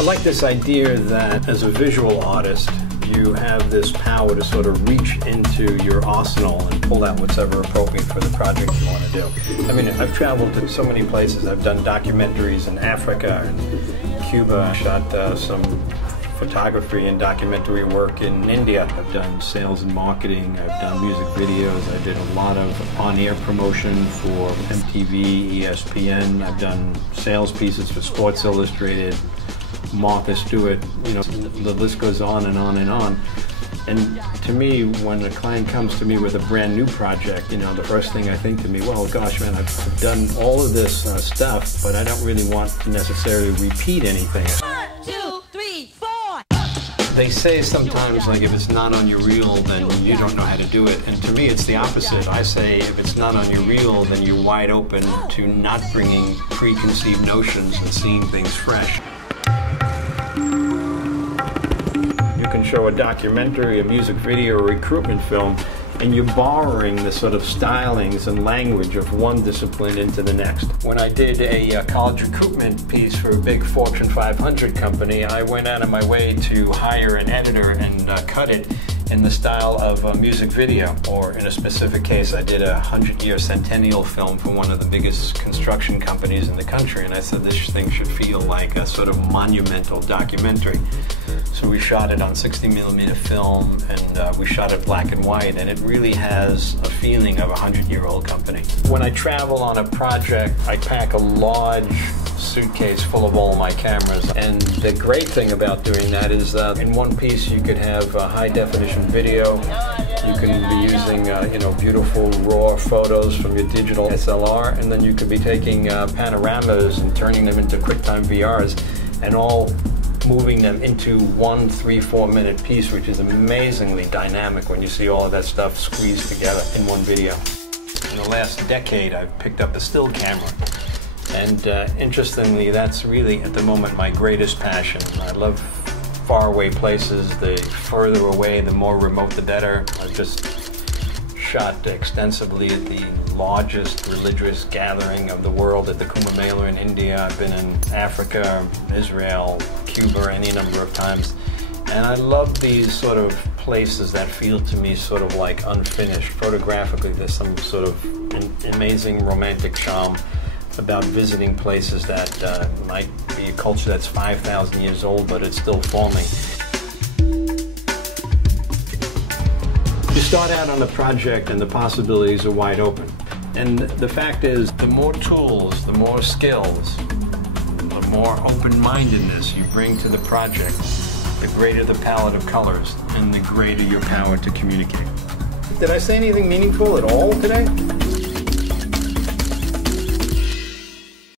I like this idea that as a visual artist, you have this power to sort of reach into your arsenal and pull out whatever appropriate for the project you want to do. I mean, I've traveled to so many places. I've done documentaries in Africa and Cuba. I shot some photography and documentary work in India. I've done sales and marketing. I've done music videos. I did a lot of on-air promotion for MTV, ESPN. I've done sales pieces for Sports Illustrated, Martha Stewart, you know, the list goes on and on and on. And to me, when a client comes to me with a brand new project, you know, the first thing I think to me, well, gosh, man, I've done all of this stuff, but I don't really want to necessarily repeat anything. 1, 2, 3, 4. They say sometimes, like, if it's not on your reel, then you don't know how to do it. And to me, it's the opposite. I say, if it's not on your reel, then you're wide open to not bringing preconceived notions and seeing things fresh. You can show a documentary, a music video, a recruitment film, and you're borrowing the sort of stylings and language of one discipline into the next. When I did a college recruitment piece for a big Fortune 500 company, I went out of my way to hire an editor and cut it in the style of a music video, or in a specific case, I did a 100-year centennial film for one of the biggest construction companies in the country, and I said this thing should feel like a sort of monumental documentary. So we shot it on 60mm film, and we shot it black and white, and it really has a feeling of a 100-year-old company. When I travel on a project, I pack a large suitcase full of all my cameras, and the great thing about doing that is that in one piece you could have a high-definition video. You can be using you know, beautiful raw photos from your digital SLR, and then you could be taking panoramas and turning them into QuickTime VRs, and all moving them into one 3-4 minute piece, which is amazingly dynamic when you see all of that stuff squeezed together in one video. In the last decade, I've picked up a still camera. And interestingly, that's really, at the moment, my greatest passion. I love faraway places. The further away, the more remote, the better. I've just shot extensively at the largest religious gathering of the world at the Kumbh Mela in India. I've been in Africa, Israel, Cuba any number of times. And I love these sort of places that feel to me sort of like unfinished. Photographically, there's some sort of amazing romantic charm about visiting places that might be a culture that's 5,000 years old, but it's still forming. You start out on a project and the possibilities are wide open. And the fact is, the more tools, the more skills, the more open-mindedness you bring to the project, the greater the palette of colors and the greater your power to communicate. Did I say anything meaningful at all today?